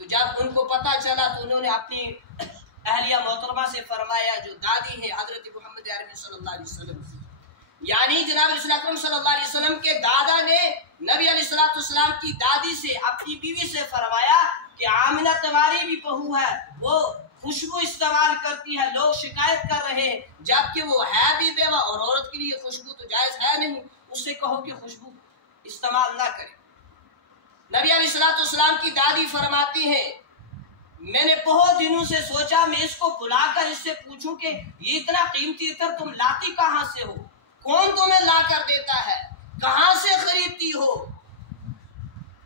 تو جب ان کو پتہ چلا تو انہوں نے اپنی اہلیہ محترمہ سے فرمایا جو دادی ہے حضرت محمد عربی صلی اللہ علیہ وسلم، یعنی جناب رسول اکرم صلی اللہ علیہ وسلم کے دادا نے نبی علیہ السلام کی دادی سے اپنی بیوی سے فرمایا کہ آمنہ تمہاری بھی بہو ہے، وہ خوشبو استعمال کرتی ہے، لوگ شکایت کر رہے ہیں، جبکہ وہ ہے بھی بیوہ اور عورت کے لیے خوشبو تو جائز ہے نہیں، اس سے کہو کہ خوشبو استعمال نہ کرے۔ نبی علیہ السلام کی دادی فرماتی ہیں میں نے بہت دنوں سے سوچا میں اس کو بلا کر اس سے پوچھوں کہ یہ اتنا قیمتی عطر تم لاتی کہاں سے ہو، کون تمہیں لا کر دیتا ہے، کہاں سے خریدتی ہو،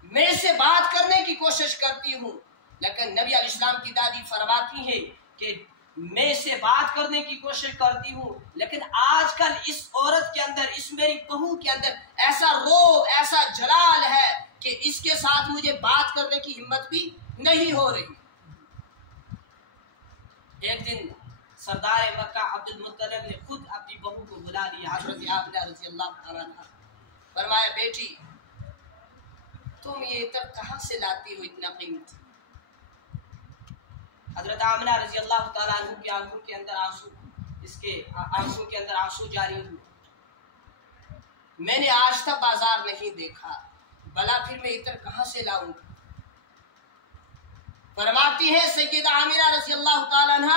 میں اس سے بات کرنے کی کوشش کرتی ہوں، لیکن نبی علیہ السلام کی دادی فرماتی ہے کہ میں اس سے بات کرنے کی کوشش کرتی ہوں، لیکن آج کل اس عورت کے اندر، اس میری بہو کے اندر ایسا روب، ایسا جلال ہے کہ اس کے ساتھ مجھے بات کرنے کی ہمت بھی نہیں ہو رہی۔ ایک دن سردار مکہ عبد المطلب نے خود اپنی بہو کو بلا لیا، حضرت آمنہ رضی اللہ تعالیٰ عنہ، فرمایا بیٹی تم یہ عطر کہاں سے لاتی ہو اتنا قیمتی؟ حضرت آمنہ رضی اللہ تعالیٰ عنہ کی آنکھوں کے اندر آنسو، اس کے آنکھوں کے اندر آنسو جاری ہوئے، میں نے آج تک بازار نہیں دیکھا، بلا پھر میں عطر کہاں سے لاؤں؟ فرماتی ہے سیدہ آمنہ رضی اللہ تعالیٰ عنہ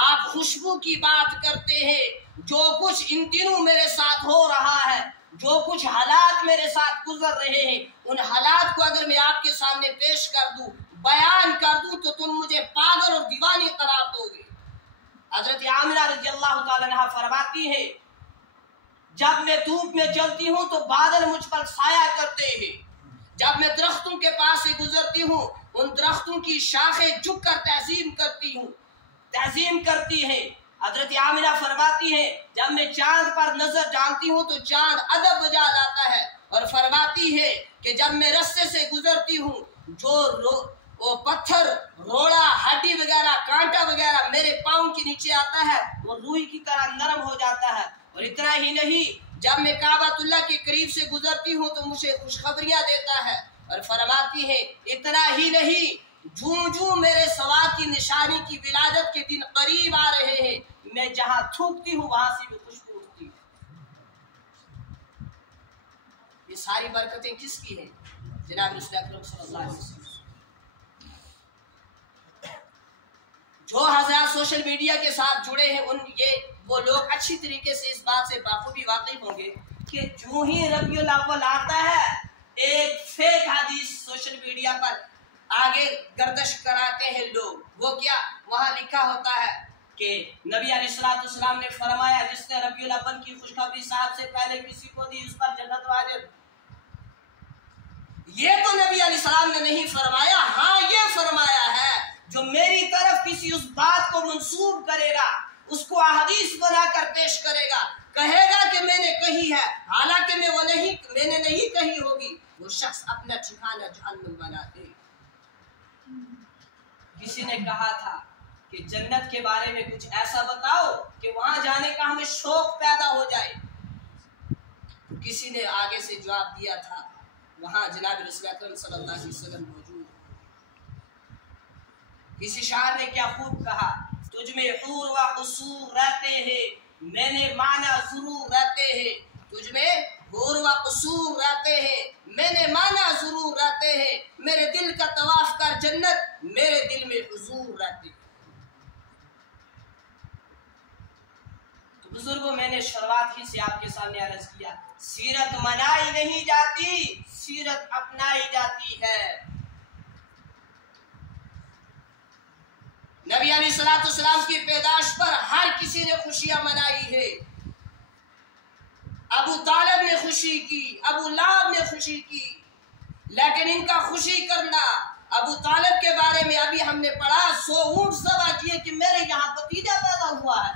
آپ خوشبو کی بات کرتے ہیں، جو کچھ ان دنوں میرے ساتھ ہو رہا ہے، جو کچھ حالات میرے ساتھ گزر رہے ہیں، ان حالات کو اگر میں آپ کے سامنے پیش کر دوں، بیان کر دوں تو تم مجھے پاگل اور دیوانی قرار دو گے۔ حضرت آمنہ رضی اللہ تعالیٰ عنہ فرماتی ہے جب میں دھوپ میں چلتی ہوں تو بادل مجھ پر سایہ کرتے ہیں، جب میں درختوں کے پاس سے گزرتی ہوں ان درختوں کی شاخیں جھک کر تعظیم کرتی ہے۔ حضرت آمنہ فرماتی ہے جب میں چاند پر نظر ڈالتی ہوں تو چاند ادب بجا لاتا ہے، اور فرماتی ہے کہ جب میں رستے سے گزرتی ہوں جو وہ پتھر، روڑا، ہڈی وغیرہ، کانٹا وغیرہ میرے پاؤں کے نیچے آتا ہے وہ روئی کی طرح نرم ہو جاتا ہے۔ اور اتنا ہی نہیں، جب میں کعبۃ اللہ کے قریب سے گزرتی ہوں تو مجھے خوشخبریاں دیتا ہے، اور فرماتی ہے اتنا ہی نہیں، جوں جوں میرے سواد کی نشانی کی ولادت کے دن قریب آ رہے ہیں میں جہاں تھوکتی ہوں وہاں سے بھی خوشبو اٹھتی ہے۔ یہ ساری برکتیں کس کی ہیں؟ جناب رسول اکرم صلی اللہ علیہ وسلم۔ جو حضرات سوشل میڈیا کے ساتھ جڑے ہیں وہ لوگ اچھی طریقے سے اس بات سے بخوبی واقف ہوں گے کہ جو ہی ربیع الاول آتا ہے ایک فیک حدیث سوشل میڈیا پر آگے گردش کراتے ہیں لوگ۔ وہ کیا؟ وہاں لکھا ہوتا ہے کہ نبی علیہ السلام نے فرمایا جس نے ربیع الاول کی خوشخبری صاحب سے پہلے کسی کو دی اس پر جنت واجب۔ یہ تو نبی علیہ السلام نے نہیں فرمایا، ہاں یہ فرمایا ہے جو میری طرف کسی اس بات کو منسوب کرے گا، اس کو احادیث بنا کر پیش کرے گا، کہے گا کہ میں نے کہی ہے حالانکہ میں نے نہیں کہی ہوگی، وہ شخص اپنا ٹھکانہ جہنم بنا دے۔ کسی نے کہا تھا کہ جنت کے بارے میں کچھ ایسا بتاؤ کہ وہاں جانے کا ہمیں شوق پیدا ہو جائے۔ کسی نے آگے سے جواب دیا تھا وہاں جناب رسول اکرم صلی اللہ علیہ وسلم موجود۔ کسی شاعر نے کیا خوب کہا، تجھ میں حور و قصور رہتے ہیں میں نے معنی ضرور رہتے ہیں، تجھ میں حور و قصور رہتے ہیں میں نے معنی ضرور رہتے ہیں، میرے دل کا طواف کر جنت میرے دل میں حضور رہتے ہیں۔ تو بزرگوں میں نے شروعات ہی سے آپ کے سامنے عرض کیا، سیرت منائی نہیں جاتی، سیرت اپنائی جاتی ہے۔ نبی علیہ السلام کی پیدائش پر ہر کسی نے خوشیاں منائی ہے۔ ابو طالب نے خوشی کی، ابو لہب نے خوشی کی، لیکن ان کا خوشی کرنا، ابو طالب کے بارے میں ابھی ہم نے پڑھا 100 اونٹ ذبح کیے کہ میرے یہاں بھتیجا پیدا ہوا ہے،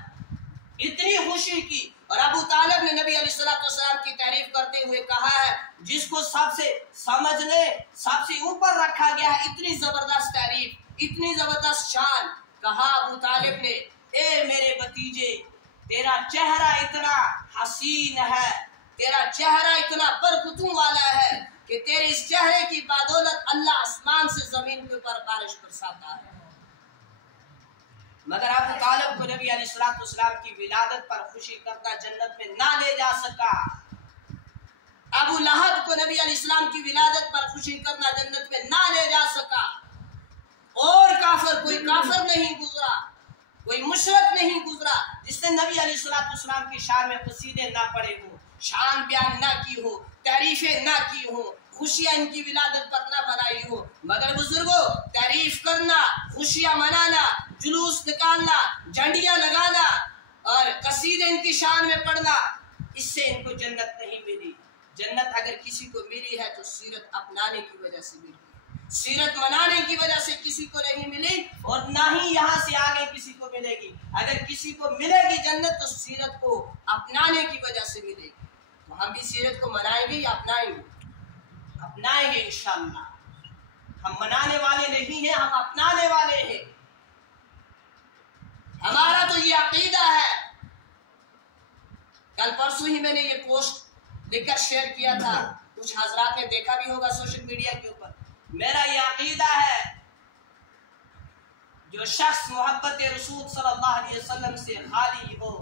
اتنی خوشی کی۔ اور ابو طالب نے نبی علیہ السلام کی تعریف کرتے ہوئے کہا ہے جس کو سب سے سمجھنے سب سے اوپر رکھا گیا ہے، اتنی زبردست تعریف، اتنی زبردست شان، کہا ابو طالب نے اے میرے بھتیجے تیرا چہرہ اتنا حسین ہے، تیرا چہرہ اتنا برکتوں والا ہے کہ تیرے اس چہرے کی بدولت اللہ آسمان سے زمین کے اوپر بارش برساتا ہے۔ مگر ابو طالب کو نبی علیہ الصلوۃ والسلام کی ولادت پر خوشی کرنا جنت میں نہ لے جا سکا۔ ابو لہب کو نبی علیہ السلام کی ولادت پر خوشی کرنا جنت میں نہ لے جا سکا۔ اور کافر، کوئی کافر نہیں گزرا، کوئی مشرک نہیں گزرا جس نے نبی علیہ الصلوۃ والسلام کی شان میں قصیدے نہ پڑھے ہوں، شان بیان نہ کی ہو، تعریفیں نہ کی ہوں، خوشیاں ان کی ولادت پر نہ منائی ہو۔ مگر بزرگوں، تعریف کرنا، خوشیاں منانا، جلوس نکالنا، جھنڈیاں لگانا اور قصیدے ان کی شان میں پڑھنا، اس سے ان کو جنت نہیں ملی۔ جنت اگر کسی کو ملی ہے تو سیرت اپنانے کی وجہ سے ملی، سیرت منانے کی وجہ سے کسی کو نہیں ملی، اور نہ ہی یہاں سے آگے کسی کو ملے گی۔ اگر کسی کو ملے گی جنت تو سیرت کو اپنانے کی وجہ سے ملے گی۔ تو ہم بھی سیرت کو منائیں گے یا اپنائیں گے؟ اپنائیں گے انشاءاللہ۔ ہم منانے والے نہیں ہیں، ہم اپنانے والے ہیں۔ ہمارا تو یہ عقیدہ ہے۔ کل پرسوں ہی میں نے یہ پوسٹ لکھ کر شیئر کیا تھا، کچھ حضرات نے دیکھا بھی ہوگا سوشل میڈیا کے اوپر۔ میرا یہ عقیدہ ہے جو شخص محبت رسول صلی اللہ علیہ وسلم سے خالی ہو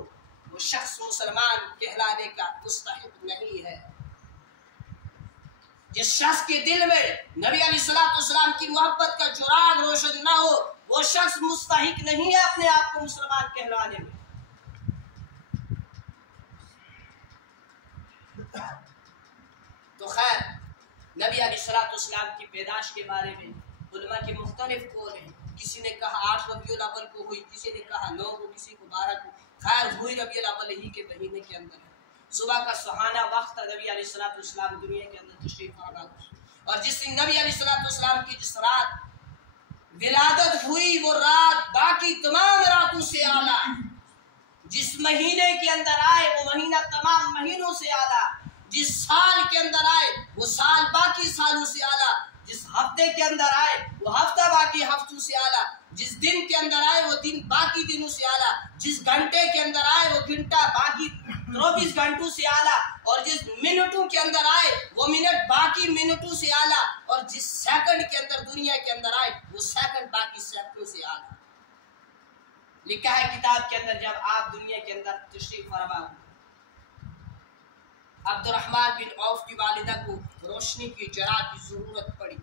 وہ شخص مسلمان کہلانے کا مستحق نہیں ہے۔ جس شخص کے دل میں نبی علیہ الصلوۃ والسلام کی محبت کا چراغ روشن نہ ہو وہ شخص مستحق نہیں ہے اپنے آپ کو مسلمان کہلانے میں۔ تو خیر، نبی علیہ الصلوۃ والسلام کی پیدائش کے بارے میں علماء کے مختلف قول ہیں۔ کسی نے کہا 8 ربیع الاول کو ہوئی، کسی نے کہا 9 کو، کسی کو 12 کو۔ خیر ہوئی ربیع الاول ہی کے مہینے کے اندر ہے۔ صبح کا سہانا وقت نبی علیہ الصلوۃ والسلام دنیا کے اندر تشریف فرما ہوئے، اور جس دن نبی علیہ الصلوۃ والسلام کی جس رات ولادت ہوئی وہ رات باقی تمام راتوں سے اعلیٰ ہے۔ جس مہینے کے اندر آئے وہ مہینہ تمام مہینوں سے اعلیٰ، جس سال کے اندر آئے وہ سال باقی سالوں سے اعلیٰ، جس ہفتے کے اندر آئے وہ ہفتہ باقی ہفتوں سے اعلیٰ، جس دن کے اندر آئے وہ دن باقی دنوں سے اعلیٰ، جس گھنٹے کے اندر آئے وہ گھنٹہ باقی 24 گھنٹوں سے اعلیٰ، اور جس منٹوں کے اندر آئے وہ منٹ باقی منٹوں سے اعلیٰ، اور جس سیکنڈ کے اندر دنیا کے اندر آئے وہ سیکنڈ باقی سیکنڈوں سے اعلیٰ۔ لکھا ہے کتاب کے اندر جب آپ دنیا کے اندر تشریف فرما ہوئے، عبد الرحمن بن عوف کی والدہ کو روشنی کی چراغ کی ضرورت پڑی۔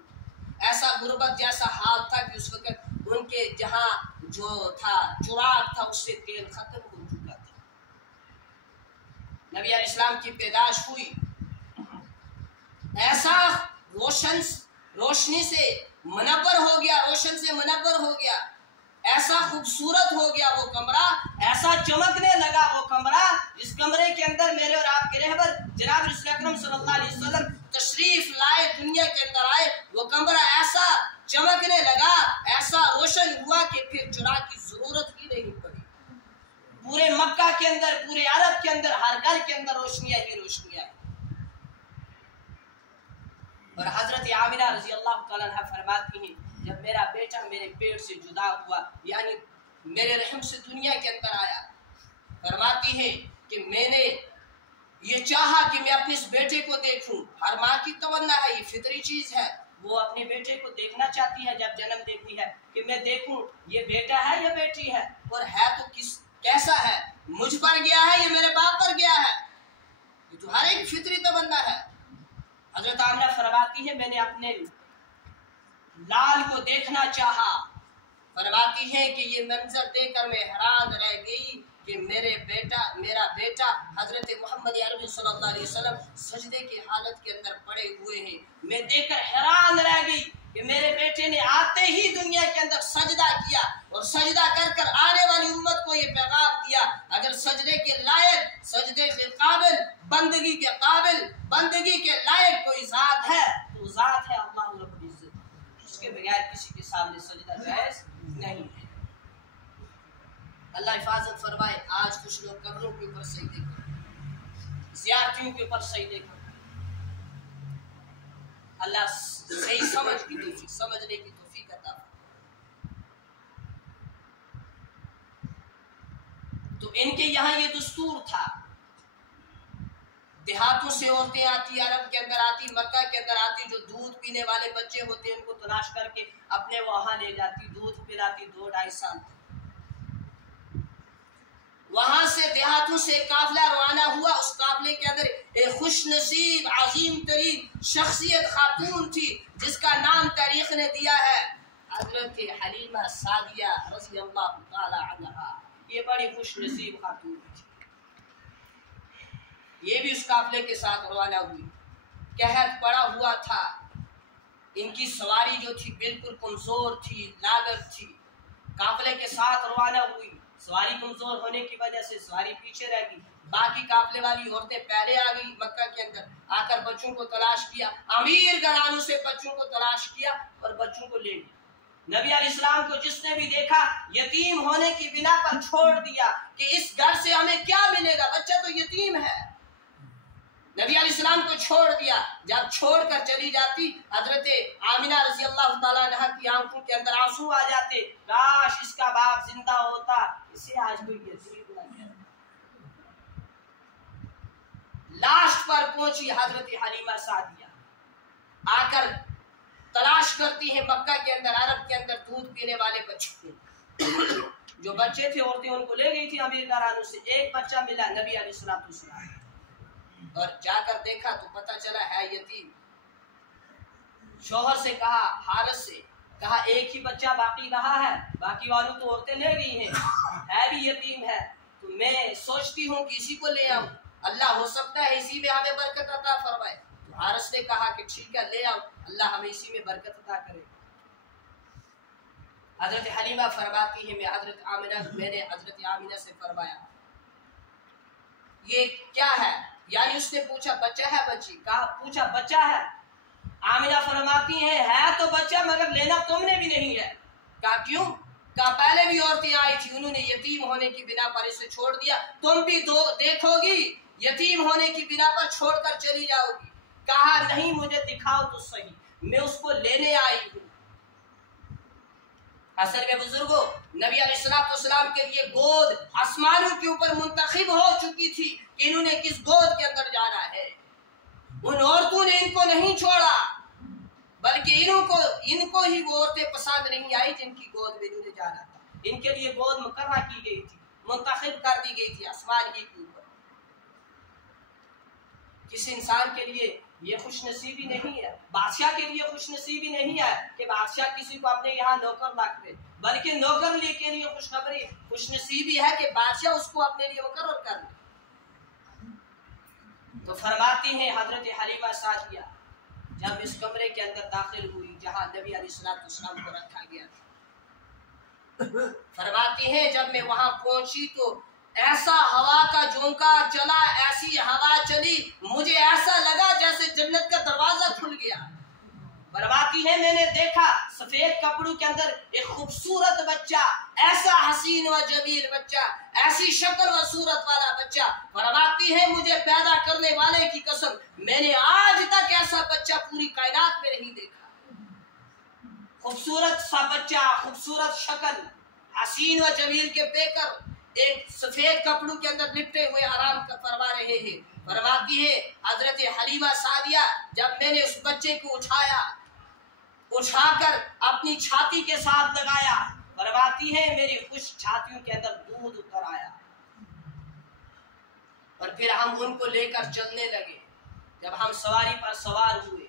ایسا غربت جیسا حال تھا کہ اس وقت ان کے جہاں جو تھا چراغ تھا اس سے تیل ختم ہو چکا تھا۔ نبی علیہ السلام کی پیدائش ہوئی، ایسا روشنی سے منور ہو گیا، روشن سے منور ہو گیا، ایسا خوبصورت ہو گیا وہ کمرہ، ایسا چمکنے لگا وہ کمرہ، جس کمرے کے اندر میرے اور آپ کے رہبر جناب رسول اکرم صلی اللہ علیہ وسلم تشریف لائے، دنیا کے اندر آئے، وہ کمرہ ایسا چمکنے لگا، ایسا روشن ہوا کہ پھر چراغ کی ضرورت ہی نہیں پڑی۔ پورے مکہ کے اندر، پورے عرب کے اندر، ہر گھر کے اندر روشنیاں ہی روشنیاں ہیں۔ اور حضرت عامرہ رضی اللہ تعالیٰ عنہ فرماتی ہیں جب میرا بیٹا میرے پیٹ سے جدا ہوا، یعنی میرے رحم سے دنیا کے اندر آیا، فرماتی ہے کہ میں نے یہ چاہا کہ میں اپنے اس بیٹے کو دیکھوں۔ ہر ماں کی تمنا ہے، یہ فطری چیز ہے، وہ اپنے بیٹے کو دیکھنا چاہتی ہے جب جنم دیتی ہے کہ میں دیکھوں یہ بیٹا ہے یا بیٹی ہے، اور ہے تو کیسا ہے، مجھ پر گیا ہے یا میرے باپ پر گیا ہے، یہ تو ہر ایک فطری تمنا ہے۔ حضرت عامرہ فرماتی ہے میں نے اپنے لال کو دیکھنا چاہا، فرماتی ہے کہ یہ منظر دیکھ کر میں حیران رہ گئی کہ میرا بیٹا حضرت محمد عربی صلی اللہ علیہ وسلم سجدے کی حالت کے اندر پڑے ہوئے ہیں۔ میں دیکھ کر حیران رہ گئی کہ میرے بیٹے نے آتے ہی دنیا کے اندر سجدہ کیا، اور سجدہ کر آنے والی امت کو یہ پیغام دیا اگر سجدے کے لائق، سجدے کے قابل، بندگی کے قابل، بندگی کے لائق کوئی ذات ہے تو ذات ہے اللہ رب العزت، اس کے بغیر کسی کے سامنے سجدہ جائز نہیں ہے۔ اللہ حفاظت فرمائے، آج کچھ لوگ قبروں کے اوپر سجدے کرتے، زیارتیوں کے اوپر سجدے کرتے۔ اللہ صحیح سمجھنے کی توفیق عطا فرمائے۔ تو ان کے یہاں یہ دستور تھا، دیہاتوں سے عورتیں آتی، عرب کے اندر آتی، مکہ کے اندر آتی، جو دودھ پینے والے بچے ہوتے ہیں ان کو تلاش کر کے اپنے وہاں لے جاتی، دودھ پلاتی 2-2.5 سال تک۔ وہاں سے دیہاتوں سے قافلہ روانہ ہوا، اس قافلے کے اندر ایک خوش نصیب عظیم ترین شخصیت خاتون تھی جس کا نام تاریخ نے دیا ہے حضرت حلیمہ سعدیہ رضی اللہ تعالی عنہا۔ یہ بڑی خوش نصیب خاتون تھی، یہ بھی اس قافلے کے ساتھ روانہ ہوئی۔ قحط پڑا ہوا تھا، ان کی سواری جو تھی بالکل کمزور تھی، لاغر تھی، قافلے کے ساتھ روانہ ہوئی۔ سواری کمزور ہونے کی وجہ سے سواری پیچھے رہ گئی، باقی قافلے والی عورتیں پہلے آ گئی مکہ کے اندر، آ کر بچوں کو تلاش کیا، امیر گھرانوں سے بچوں کو تلاش کیا اور بچوں کو لے لیا۔ نبی علیہ السلام کو جس نے بھی دیکھا یتیم ہونے کی بنا پر چھوڑ دیا کہ اس گھر سے ہمیں کیا ملے گا، بچہ تو یتیم ہے۔ نبی علیہ السلام کو چھوڑ دیا، جب چھوڑ کر چلی جاتی حضرت آمنہ رضی اللہ تعالیٰ عنہ کی آنکھوں کے اندر آنسو آ جاتے، کاش اس کا باپ زندہ ہوتا، اسے آج کوئی یتیم نہ کہتا۔ لاسٹ پر پہنچی حضرت حلیمہ سعدیہ، آ کر تلاش کرتی ہے مکہ کے اندر، عرب کے اندر دودھ پینے والے بچے جو بچے تھے عورتیں ان کو لے گئی تھی امیر گھرانوں سے، ایک بچہ ملا نبی علیہ السلام، اور جا کر دیکھا تو پتہ چلا ہے یتیم۔ شوہر سے کہا، حارث سے کہا ایک ہی بچہ باقی رہا ہے، باقی والوں تو عورتیں لے گئی ہیں، ہے بھی یتیم ہے، تو میں سوچتی ہوں کہ اسی کو لے آؤں، اللہ ہو سکتا ہے اسی میں ہمیں برکت عطا فرمائے۔ تو حارث نے کہا کہ ٹھیک ہے لے آؤ، اللہ ہمیں اسی میں برکت عطا کرے۔ حضرت حلیمہ فرماتی ہے میں نے حضرت آمنہ سے فرمایا یہ کیا ہے، یعنی اس نے پوچھا بچہ ہے بچی، کہا پوچھا بچہ ہے، آمنہ فرماتی ہیں ہے تو بچہ مگر لینا تم نے بھی نہیں ہے۔ کہا کیوں؟ کہا پہلے بھی عورتیں آئی تھی، انہوں نے یتیم ہونے کی بنا پر اسے چھوڑ دیا، تم بھی دیکھو گی یتیم ہونے کی بنا پر چھوڑ کر چلی جاؤ گی۔ کہا نہیں مجھے دکھاؤ تو صحیح، میں اس کو لینے آئی ہوں۔ اصل میں بزرگوں نبی علیہ السلام کے لیے گود آسمانوں کے اوپر منتخب ہو چکی تھی کہ انہوں نے کس گود کے اندر جانا ہے۔ ان عورتوں نے ان کو نہیں چھوڑا، بلکہ ان کو ہی وہ عورتیں پسند نہیں آئی جن کی گود میں انہوں نے جانا تھا۔ ان کے لیے گود مقررہ کی گئی تھی، منتخب کر دی گئی تھی آسمان ہی کے اوپر۔ کسی انسان کے لیے یہ خوش نصیبی نہیں ہے، بادشاہ کے لیے خوش نصیبی نہیں ہے کہ بادشاہ کسی کو اپنے یہاں نوکر رکھ دے، بلکہ نوکر کے لیے خوش نصیبی ہے کہ بادشاہ اس کو اپنے لیے مقرر کر دے۔ تو فرماتی ہیں حضرت حلیمہ سعدیہ جب اس کمرے کے اندر داخل ہوئی جہاں نبی علیہ السلام کو رکھا گیا تھا، فرماتی ہیں جب میں وہاں پہنچی تو ایسا ہوا کا جھونکا چلا، ایسی ہوا چلی، مجھے ایسا لگا جیسے جنت کا دروازہ کھل گیا۔ فرماتی ہے میں نے دیکھا سفید کپڑوں کے اندر ایک خوبصورت بچہ، ایسا حسین و جمیل بچہ، ایسی شکل و صورت والا بچہ۔ فرماتی ہے مجھے پیدا کرنے والے کی قسم میں نے آج تک ایسا بچہ پوری کائنات میں نہیں دیکھا۔ خوبصورت سا بچہ، خوبصورت شکل، حسین و جمیل کے پیکر، ایک سفید کپڑوں کے اندر لپٹے ہوئے آرام فرما رہے ہیں۔ فرماتی ہے حضرت حلیمہ سعدیہ جب میں نے اس بچے کو اٹھا کر اپنی چھاتی کے ساتھ لگایا، فرماتی ہے میری خوش چھاتیوں کے اندر دودھ اتر آیا، اور پھر ہم ان کو لے کر چلنے لگے۔ جب ہم سواری پر سوار ہوئے،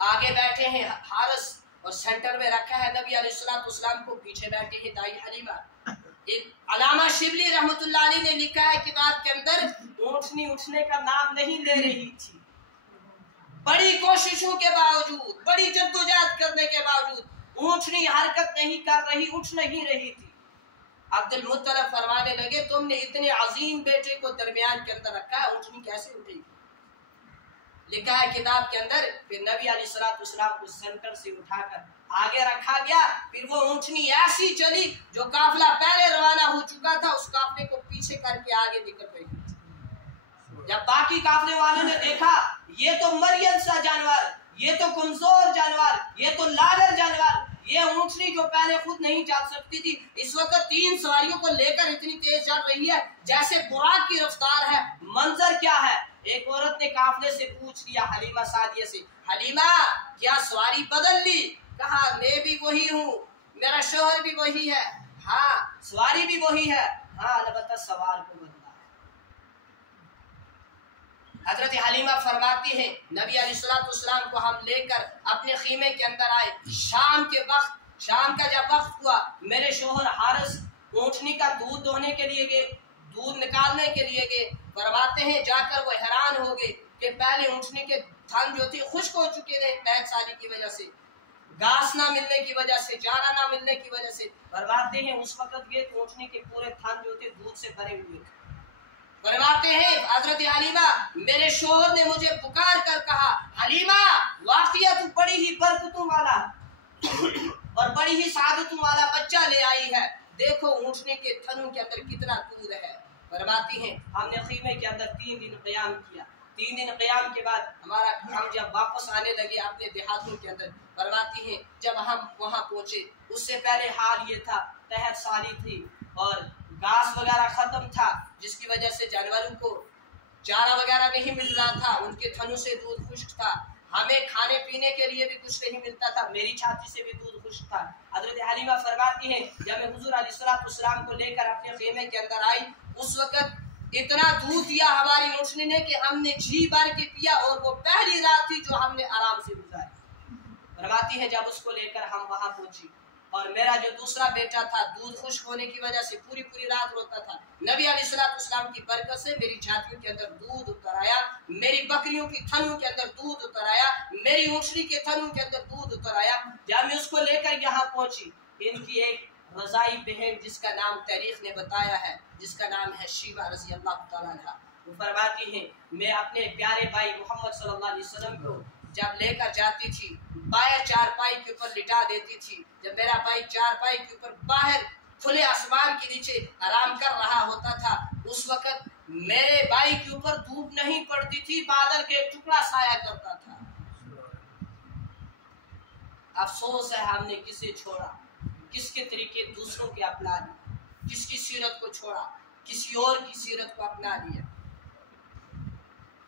آگے بیٹھے ہیں حارث اور سینٹر میں رکھا ہے نبی علیہ السلام کو، پیچھے بیٹھے ہیں دائی حلیمہ۔ ایک علامہ شبلی رحمت اللہ علیہ نے لکھا ہے کتاب کے اندر، اونٹنی اٹھنے کا نام نہیں لے رہی تھی، بڑی کوششوں کے باوجود، بڑی جدوجہد کرنے کے باوجود اونٹنی حرکت نہیں کر رہی، اٹھ نہیں رہی تھی۔ عبد المطلب فرمانے لگے تم نے اتنے عظیم بیٹے کو درمیان کے اندر رکھا ہے، اونٹنی کیسے اٹھے گی؟ لکھا ہے کتاب کے اندر پھر نبی علیہ السلام کو سینٹر سے اٹھا کر آگے رکھا گیا، پھر وہ اونٹنی ایسی چلی جو قافلہ پہلے روانہ ہو چکا تھا اس قافلے کو پیچھے کر کے آگے نکل رہی تھی۔ جب باقی قافلے والوں نے دیکھا یہ تو مریم سا جانور، یہ تو کمزور جانور، یہ تو لاغر جانور، یہ اونٹنی جو پہلے خود نہیں چل سکتی تھی اس وقت 3 سواریوں کو لے کر اتنی تیز چل رہی ہے جیسے براق کی رفتار ہے۔ منظر کیا ہے؟ ایک عورت نے قافلے سے پوچھ لیا حلیمہ سعدیہ سے، حلیمہ کیا سواری بدل لی؟ کہا میں بھی وہی ہوں، میرا شوہر بھی وہی ہے، ہاں سواری بھی وہی ہے، ہاں البتہ سوار کو بدلا۔ حضرت حلیمہ فرماتی ہیں نبی علیہ السلام کو ہم لے کر اپنے خیمے کے اندر آئے، شام کا جب وقت ہوا، میرے شوہر حارث اونٹنی کا دودھ دوہنے کے لیے گئے، دودھ نکالنے کے لیے گئے۔ فرماتے ہیں جا کر وہ حیران ہو گئے کہ پہلے اونٹنی کے تھن جو تھی خشک ہو چکے تھے قحط سالی کی وجہ سے، گھاس نہ ملنے کی وجہ سے، چارہ نہ ملنے کی وجہ سے۔ فرماتے ہیں اس وقت گئے تو اونٹنی کے پورے تھن جو تھے دودھ سے بھرے ہوئے تھے۔ فرماتے ہیں حضرت حلیمہ میرے شوہر نے مجھے پکار کر کہا، حلیمہ واقعہ تو بڑی ہی برکتوں والا اور بڑی ہی سعادتوں والا بچہ لے آئی ہے، دیکھو اونٹنے کے تھنوں کے اندر کتنا دودھ ہے۔ فرماتی ہیں ہم نے خیمے کے اندر 3 دن قیام کیا، 3 دن قیام کے بعد ہم جب واپس آنے لگے اپنے دیہاتوں کے اندر، فرماتی ہیں جب ہم وہاں پہنچے اس سے پہلے حال یہ تھا قحط سالی تھی اور گھاس وغیرہ ختم تھا، جس کی وجہ سے جانوروں کو چارہ وغیرہ نہیں مل رہا تھا، ان کے تھنوں سے دودھ خشک تھا، ہمیں کھانے پینے کے لیے بھی کچھ نہیں ملتا تھا، میری چھاتی سے بھی دودھ خشک تھا۔ حضرت حلیمہ فرماتی ہیں جب میں حضور علیہ السلام کو لے کر اپنے خیمے کے اندر آئی، اس وقت اتنا دودھ دیا ہماری اونٹنی نے کہ ہم نے جی بھر کے پیا، اور وہ پہلی رات تھی جو ہم نے آرام سے گزاری۔ فرماتی ہے جب اس کو لے کر ہم وہاں پہنچی اور میرا جو دوسرا بیٹا تھا دودھ خشک ہونے کی وجہ سے پوری رات روتا تھا، نبی علیہ السلام کی برکت سے میری چھاتیوں کے اندر دودھ اتر آیا، میری بکریوں کی تھنوں کے اندر دودھ اتر آیا، میری اونٹنی کے تھنوں کے اندر دودھ اتر آیا۔ جب میں اس کو لے کر یہاں پہنچی، ان کی ایک رضائی بہن جس کا نام تاریخ نے بتایا ہے، جس کا نام ہے شیبہ رضی اللہ تعالیٰ عنہ، وہ فرماتی ہیں میں اپنے پیارے بھائی محمد صلی اللہ علیہ وسلم کو جب لے کر جاتی تھی باہر چارپائی کے اوپر لٹا دیتی تھی، جب میرا بھائی چارپائی کے اوپر باہر کھلے آسمان کے نیچے آرام کر رہا ہوتا تھا، اس وقت میرے بھائی کے اوپر دھوپ نہیں پڑتی تھی، بادل کے ایک ٹکڑا سایہ کرتا تھا۔ افسوس ہے ہم نے کسے چھوڑا، کس کے طریقے دوسروں کے اپنا لیا، کس کی سیرت کو چھوڑا، کسی اور کی سیرت کو اپنا لیا۔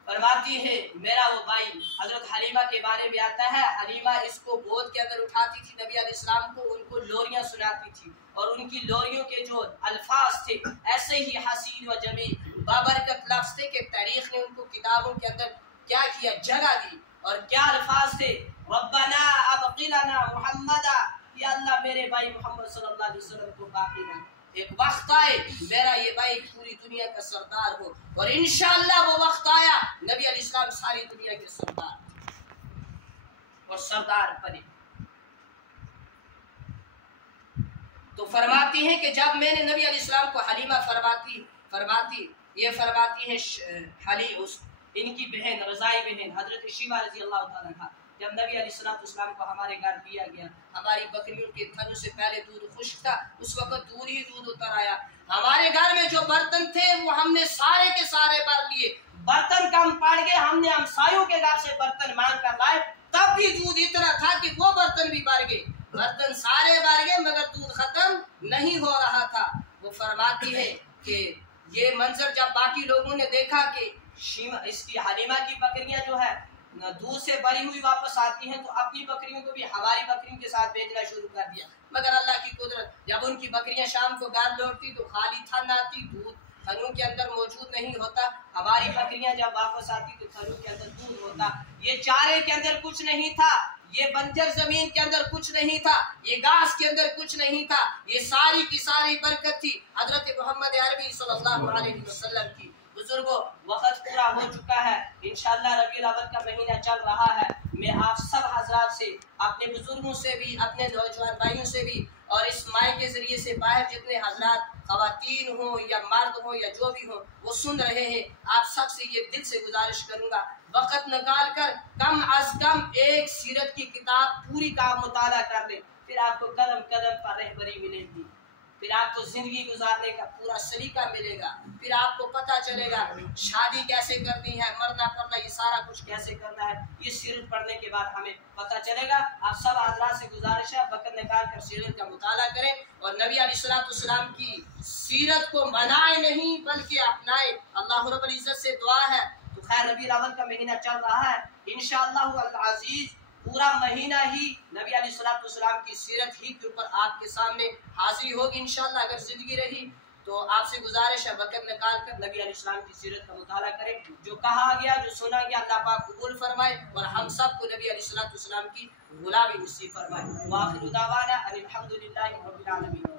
فرماتی ہے میرا وہ بھائی، حضرت حلیمہ کے بارے میں آتا ہے حلیمہ اس کو گود کے اندر اٹھاتی تھی، نبی علیہ السلام کو ان کو لوریاں سناتی تھی، اور ان کی لوریوں کے جو الفاظ تھے ایسے ہی حسین و جمیل بابرکت لفظ تھے کہ تاریخ نے ان کو کتابوں کے اندر کیا کیا، جگہ دی، اور کیا الفاظ تھے، ربنا ابقی لنا محمدا، یا اللہ میرے بھائی محمد صلی اللہ علیہ وسلم کو باقی رکھ، ایک وقت آئے میرا یہ بھائی پوری دنیا کا سردار ہو، اور انشاءاللہ وہ وقت آیا نبی علیہ السلام ساری دنیا کے سردار اور سردار بنے۔ تو فرماتی ہیں کہ جب میں نے نبی علیہ السلام کو حلیمہ فرماتی ہے ان کی بہن رضائی بہن حضرت شیبہ رضی اللہ تعالیٰ عنہ، جب نبی علیہ السلام کو ہمارے گھر دیا گیا، ہماری بکریوں کے تھنوں سے پہلے دودھ خشک تھا، اس وقت دور ہی دودھ اتر آیا، ہمارے گھر میں جو برتن تھے وہ ہم نے سارے کے سارے بھر لیے، برتن کم پڑ گئے، ہم نے ہمسایوں کے گھر سے برتن مانگ کر لائے، تب بھی دودھ اتنا تھا کہ وہ برتن بھی بھر گئے، برتن سارے بھر گئے مگر دودھ ختم نہیں ہو رہا تھا۔ وہ فرماتی ہے کہ یہ منظر جب باقی لوگوں نے دیکھا کہ اس کی حلیمہ کی بکریاں جو ہے دودھ سے بھری ہوئی واپس آتی ہیں، تو اپنی بکریوں کو بھی ہماری بکریوں کے ساتھ بھیجنا شروع کر دیا، مگر اللہ کی قدرت جب ان کی بکریاں شام کو گھر لوٹتی تو خالی تھن آتی، دودھ تھنوں کے اندر موجود نہیں ہوتا، ہماری بکریاں جب واپس آتی تو تھنوں کے اندر دودھ ہوتا، یہ چارے کے اندر کچھ نہیں تھا، یہ بنجر زمین کے اندر کچھ نہیں تھا، یہ گھاس کے اندر کچھ نہیں تھا، یہ ساری کی ساری برکت تھی حضرت محمد عربی صلی اللہ علیہ وسلم کی۔ بزرگوں وقت پورا ہو چکا ہے، انشاءاللہ ربیع الاول کا مہینہ چل رہا ہے، میں آپ سب حضرات سے، اپنے بزرگوں سے بھی، اپنے نوجوان بھائیوں سے بھی، اور اس مائک کے ذریعے سے باہر جتنے حضرات خواتین ہوں یا مرد ہوں یا جو بھی ہوں وہ سن رہے ہیں، آپ سب سے یہ دل سے گزارش کروں گا وقت نکال کر کم از کم ایک سیرت کی کتاب پوری کا مطالعہ کر لیں، پھر آپ کو قدم قدم پر رہبری ملے گی، پھر آپ کو زندگی گزارنے کا پورا سلیقہ ملے گا، پھر آپ کو پتہ چلے گا شادی کیسے کرنی ہے، مرنا پڑنا، یہ سارا کچھ کیسے کرنا ہے، یہ سیرت پڑھنے کے بعد ہمیں پتہ چلے گا۔ آپ سب حضرات سے گزارش ہے وقت نکال کر سیرت کا مطالعہ کریں، اور نبی علیہ السلام کی سیرت کو منائے نہیں بلکہ اپنائے۔ اللہ رب العزت سے دعا ہے تو خیر ربیع الاول کا مہینہ چل رہا ہے، انشاءاللہ العزیز پورا مہینہ ہی نبی علیہ الصلوۃ والسلام کی سیرت ہی کے اوپر آپ کے سامنے حاضری ہوگی انشاءاللہ۔ اگر زندگی رہی تو آپ سے گزارش ہے وقت نکال کر نبی علیہ السلام کی سیرت کا مطالعہ کریں، جو کہا گیا جو سنا گیا اللہ پاک قبول فرمائے اور ہم سب کو نبی علیہ الصلوۃ والسلام کی غلامی نصیب فرمائے۔ وآخر دعوانا ان الحمد للہ رب العالمین۔